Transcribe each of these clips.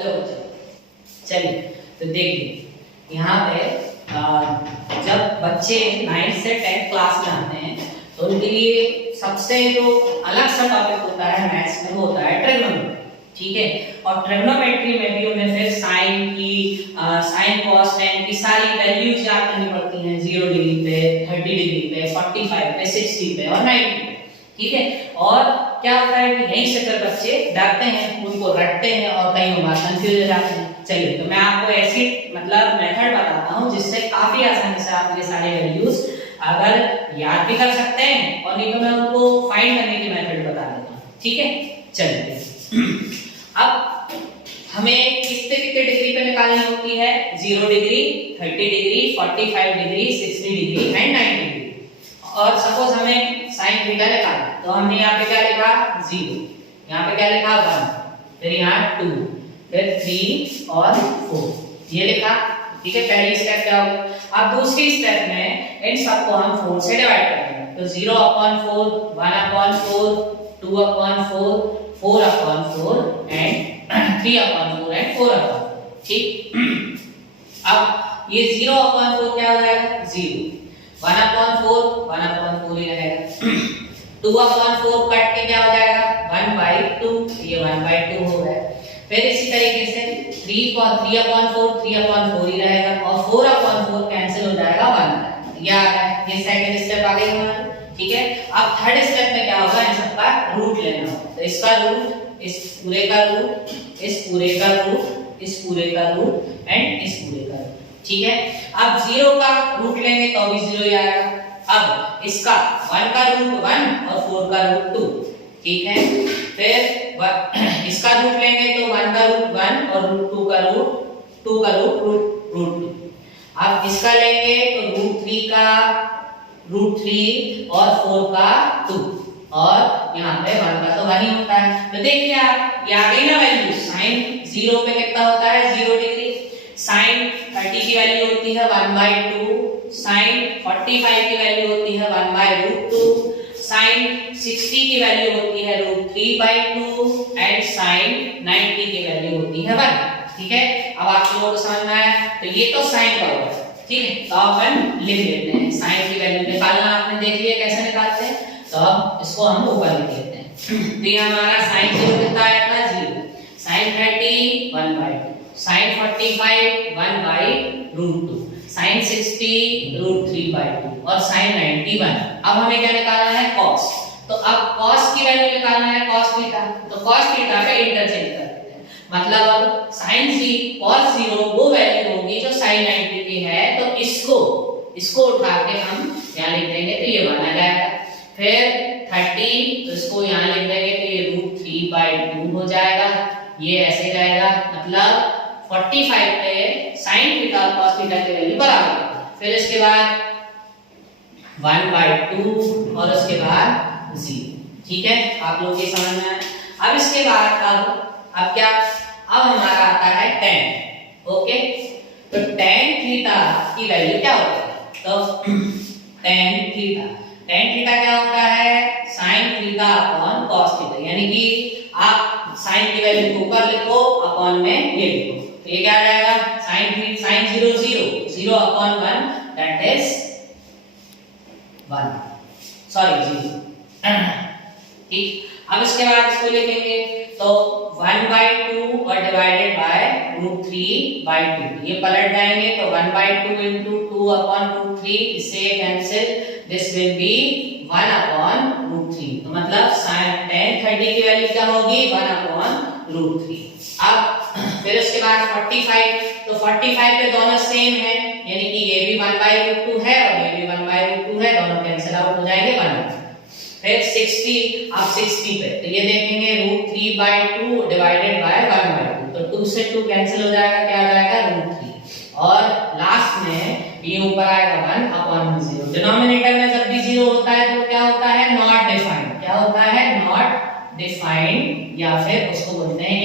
Hello बच्चों, चलिए तो देखिए यहाँ पे जब बच्चे 9th से 10th क्लास में आते हैं तो उनके लिए सबसे जो अलग सा टॉपिक होता है मैथ्स में वो होता है ट्रिग्नोमेट्री। ठीक है, और ट्रिग्नोमेट्री में भी उन्हें फिर साइन की साइन कॉस टेन की सारी वैल्यूज याद करनी पड़ती हैं, 0 डिग्री पे, 30 डिग्री पे, 45 पे, 60 पे और 90 पे। ठीक है, और क्या होता है कि यहीं से फिर बच्चे डरते हैं, उनको रटते हैं और कई बार कंफ्यूज हो जाते हैं। चलिए तो मैं आपको ऐसी मतलब मेथड बताता हूँ जिससे काफी आसानी से आप ये सारे वैल्यूज अगर याद भी कर सकते हैं और नहीं तो मैं उनको फाइंड करने की मेथड बता देता हूँ। ठीक है, चलिए अब हमें कितने कितने डिग्री पे निकालनी होती है? 0 degree, 30 degree, 45 degree, 60 degree and 90 degree. और सपोज हमें साइन थीटा निकालना, तो हमने यहाँ पे क्या लिखा? 0, यहाँ पे क्या लिखा? 1, फिर यहाँ 2, फिर 3 और 4 ये लिखा। ठीक है, पहली स्टेप क्या होगी? अब दूसरी स्टेप में इन सबको हम 4 से डिवाइड करेंगे, तो 0/4, 1/4, 2/4, 4/4 एंड 3/4 एंड 4/4। ठीक, अब ये 0/4 क्या हो जाएगा? 0, 1/4 ही रहेगा, 2/4 कट के क्या हो जाएगा? 1/2, ये 1/2 हो गया। फिर इसी तरीके से 3/4 ही रहेगा और 4/4 कैंसिल हो जाएगा 1। ये आ गया, ये सेकंड स्टेप आ गई हमारी। ठीक है, अब थर्ड स्टेप में क्या होगा? इन सबका रूट लेना होगा, तो इसका रूट, इस पूरे का रूट, इस पूरे का रूट, इस पूरे का रूट एंड इस पूरे का रूट। ठीक है, अब 0 का रूट लेंगे तो भी 0 ही आएगा। अब इसका 1 का रूट 1 और 4 का रूट 2। ठीक है, फिर इसका रूट लेंगे तो 1 का रूट 1 और रूट 2 का रूट 2 अब इसका लेंगे तो रूट 3 और 4 का 2 और यहाँ पे 1 का तो 1 ही होता है। तो देखिए आप, ये आ गई ना वैल्यू। साइन 0 पे कितना होता है? 0 डिग्री। साइन 30 की वैल्यू होती है 1/2, साइन 45 की वैल्यू होती है 1/√2, साइन 60 की वैल्यू होती है √3/2 एंड साइन 90 की वैल्यू होती है 1। ठीक है, अब आप लोगों को समझ में आया? तो ये तो साइन का होगा। ठीक है, तो अपन लिख लेते हैं साइन की वैल्यू निकालना आपने देख लिया कैसे निकालते हैं, तो अब इसको हम ऊपर लिख लेते हैं। तो ये हमारा साइन 0 कितना आया था? 0, साइन 30 1/2, साइन 45 1/√2, साइन 60 √3/2 और साइन 90 1। अब हमें क्या निकालना है? कॉस। तो अब कॉस की वैल्यू निकालना है, कॉस थीटा। तो कॉस थीटा का इंटरचेंज कर देते हैं, मतलब अब साइन कॉस 0 वो वैल्यू होगी जो साइन 90 की है, तो इसको उठा के हम यहाँ लिख देंगे तो ये बन जाएगा। फिर 30, तो इसको यहाँ लिख देंगे तो ये √3/2 हो जाएगा, ये ऐसे जाएगा, मतलब 45 पे sin थीटा और cos थीटा की वैल्यू बराबर। फिर इसके बाद 1/2 और उसके बाद 0। ठीक है, आप लोग ये समझ में आया? अब इसके बाद अब क्या? अब हमारा आता है tan। ओके, तो tan थीटा की वैल्यू क्या होती है? तो tan थीटा क्या होता है? sin theta upon cos theta, यानी कि आप sin की वैल्यू को ऊपर लिखो, अपॉन में ये लिखो, तो ये क्या आ जाएगा? sin 0 0/1 that is 1, sorry 0। ठीक, अब इसके बाद इसको लिखेंगे तो 1/2 और डिवाइडेड बाय √3/2, ये पलट जाएंगे तो 1/2 into 2/√3, इससे कैंसिल, दिस विल बी 1/√3। तो मतलब sin tan 30 की वैल्यू क्या होगी? 1/√3। अब फिर उसके बाद 45, तो 45 पे दोनों सेम है, यानी कि ये भी 1/√2 है और ये भी 1/√2 है, दोनों कैंसिल आउट हो जाएंगे 1। फिर 60, अब 60 पे तो ये देखेंगे √3/2 डिवाइडेड बाय 1/2, तो 2 से 2 कैंसिल हो जाएगा, क्या आ जाएगा? √3। और लास्ट में ये ऊपर आएगा 1/0। डिनोमिनेटर में जब भी 0 होता है तो क्या होता है? Not defined. क्या होता है? नॉट डिफाइंड, या फिर उसको बोलते हैं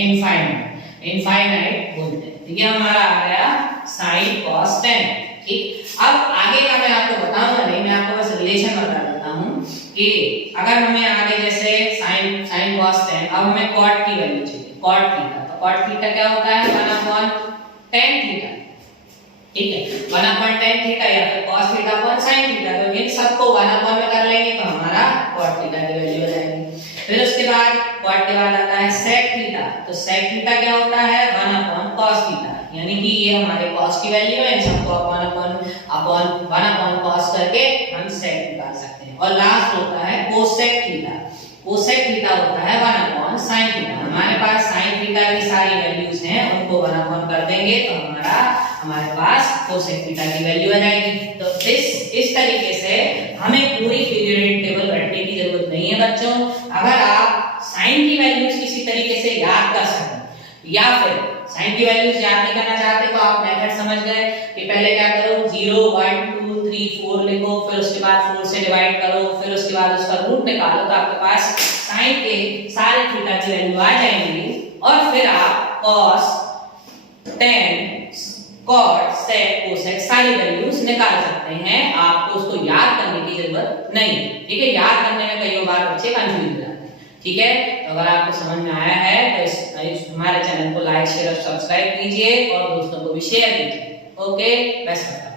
इनफाइनाइट बोलते हैं। तो ये हमारा आ गया sin cos tan। ठीक, अब आगे का मैं आपको बताऊंगा नहीं, मैं आपको बस रिलेशन बता देता हूं कि अगर हमें आगे जैसे sin cos tan, अब हमें cot की वैल्यू चाहिए, cot थीटा, तो कॉट थीटा क्या होता है 1/tan थीटा, ठीक है 1/tan थीटा या फिर cos theta upon sin theta. तो इन सबको 1 में कर लेंगे तो हमारा cot थीटा की वैल्यू आ जाएगी। फिर उसके बाद cot के बाद आता है sec थीटा। तो sec थीटा क्या होता है 1/cos थीटा, यानी कि ये हमारे cos की वैल्यू है, इन सबको अपॉन 1/cos करके हम sec निकाल सकते हैं। और लास्ट होता है cosec थीटा। cosec थीटा होता है 1/sin थीटा। हमारे पास sin थीटा की सारी वैल्यूज हैं, उनको 1 कर देंगे तो हमारे पास cosec थीटा की वैल्यू आ जाएगी। तो इस तरीके से हमें पूरी पीरियोडिक टेबल रटने की जरूरत नहीं है बच्चों। अगर आप sin की वैल्यूज किसी तरीके से याद कर सकें या फिर sin की वैल्यूज याद नहीं करना चाहते तो आप मेथड समझ गए कि पहले क्या करो 0 1 2 3 4 लिखो, फिर उसके बाद 4 से डिवाइड करो, फिर उसके बाद उसका रूट निकालो तो आपके पास sin के सारे थीटा की वैल्यू आ जाएंगी। और फिर आप cos tan cot sec cosec सारी वैल्यूज निकाल सकते हैं। आपको उसको याद करने की जरूरत नहीं, ठीक है। याद करने में कई बार बच्चे कंफ्यूज हो जाते हैं, ठीक है। तो अगर आपको समझ में आया है तो हमारे चैनल को लाइक शेयर और सब्सक्राइब कीजिए और दोस्तों को भी शेयर कीजिए। Okay, best of luck.